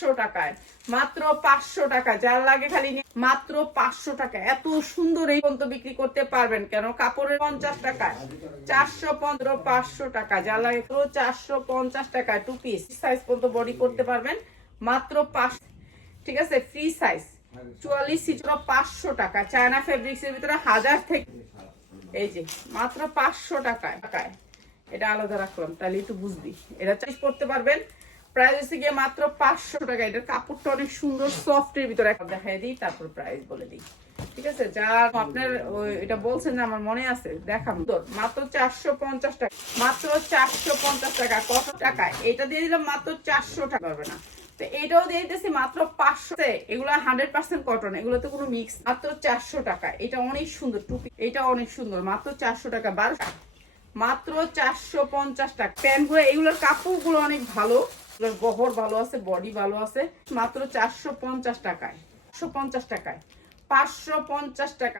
পাঁচশো টাকায়। মাত্র পাঁচশো টাকা যার লাগে খালি মাত্র পাঁচশো টাকা এত সুন্দর এই পর্যন্ত বিক্রি করতে পারবেন কেন? কাপড়ের পঞ্চাশ টাকায়। চারশো পনেরো, পাঁচশো টাকা যার লাগে চারশো পঞ্চাশ টাকায় টু পিস সাইজ পর্যন্ত বডি করতে পারবেন। মাত্র পাঁচ ঠিক আছে? ফ্রি সাইজ চুয়াল্লিশ সিটর পাঁচশো টাকা চায়না ফেব্রিক্স এর ভিতরে হাজার থেকে এই যে, মাত্র পাঁচশো টাকায়। টাকায় এটা আলাদা রাখলাম। তাহলে একটু বুঝবি। এটা চাইজ করতে পারবেন। প্রাইস গিয়ে মাত্র পাঁচশো টাকা। এটার কাপড়টা অনেক সুন্দর সফট এর ভিতরে একটা দেখাই দিই, তারপর প্রাইস বলে দিই। ঠিক আছে? যা আপনার এটা বলছেন যে আমার মনে আছে দেখাম তোর মাত্র চারশো পঞ্চাশ টাকা। মাত্র চারশো পঞ্চাশ টাকা। কত টাকা? এটা দিয়ে দিলাম মাত্র চারশো টাকা। পারবে না। এটাও দিয়ে দিতেছি মাত্র পাঁচশো। এগুলো হান্ড্রেড পার্সেন্ট কটন এগুলোতে কোনো মিক্স মাত্র চারশো টাকা। এটা অনেক সুন্দর টুপি। এটা অনেক সুন্দর। মাত্র চারশো টাকা। বারোশো মাত্র চারশো পঞ্চাশ টাকা। প্যান্টগুলো এগুলোর কাপড়গুলো অনেক ভালো। এগুলোর বহর ভালো আছে বডি ভালো আছে, মাত্র চারশো পঞ্চাশ টাকায়, চারশো পঞ্চাশ টাকায়, পাঁচশো পঞ্চাশ টাকা